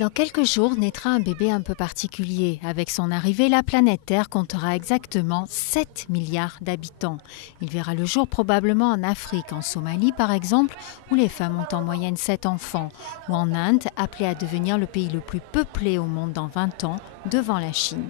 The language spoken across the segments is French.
Dans quelques jours, naîtra un bébé un peu particulier. Avec son arrivée, la planète Terre comptera exactement 7 milliards d'habitants. Il verra le jour probablement en Afrique, en Somalie par exemple, où les femmes ont en moyenne 7 enfants, ou en Inde, appelée à devenir le pays le plus peuplé au monde dans 20 ans, devant la Chine.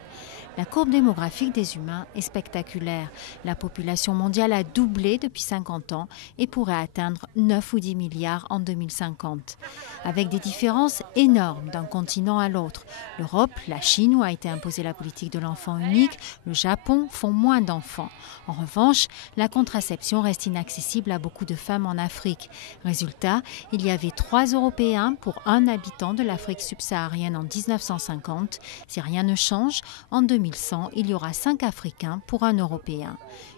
La courbe démographique des humains est spectaculaire. La population mondiale a doublé depuis 50 ans et pourrait atteindre 9 ou 10 milliards en 2050. Avec des différences énormes d'un continent à l'autre. L'Europe, la Chine où a été imposée la politique de l'enfant unique, le Japon font moins d'enfants. En revanche, la contraception reste inaccessible à beaucoup de femmes en Afrique. Résultat, il y avait 3 Européens pour 1 habitant de l'Afrique subsaharienne en 1950. Si rien ne change, en 2100, il y aura 5 Africains pour 1 Européen.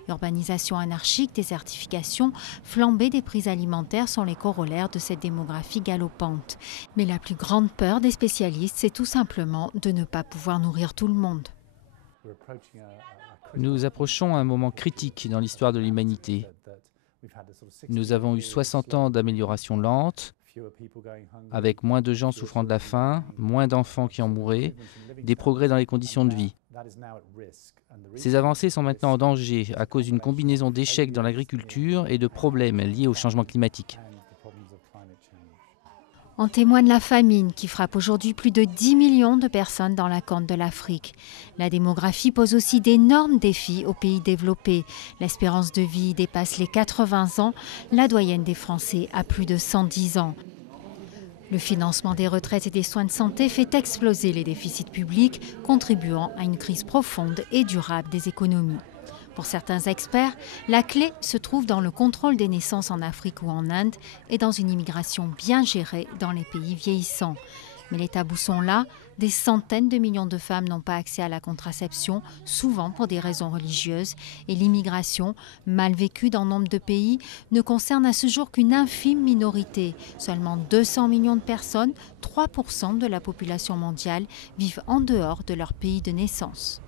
Urbanisation anarchique, désertification, flambée des prix alimentaires sont les corollaires de cette démographie galopante. Mais la plus grande peur des spécialistes, c'est tout simplement de ne pas pouvoir nourrir tout le monde. Nous approchons un moment critique dans l'histoire de l'humanité. Nous avons eu 60 ans d'amélioration lente, avec moins de gens souffrant de la faim, moins d'enfants qui en mouraient, des progrès dans les conditions de vie. Ces avancées sont maintenant en danger à cause d'une combinaison d'échecs dans l'agriculture et de problèmes liés au changement climatique. En témoigne la famine qui frappe aujourd'hui plus de 10 millions de personnes dans la Corne de l'Afrique. La démographie pose aussi d'énormes défis aux pays développés. L'espérance de vie dépasse les 80 ans, la doyenne des Français a plus de 110 ans. Le financement des retraites et des soins de santé fait exploser les déficits publics, contribuant à une crise profonde et durable des économies. Pour certains experts, la clé se trouve dans le contrôle des naissances en Afrique ou en Inde et dans une immigration bien gérée dans les pays vieillissants. Mais les tabous sont là. Des centaines de millions de femmes n'ont pas accès à la contraception, souvent pour des raisons religieuses. Et l'immigration, mal vécue dans nombre de pays, ne concerne à ce jour qu'une infime minorité. Seulement 200 millions de personnes, 3% de la population mondiale, vivent en dehors de leur pays de naissance.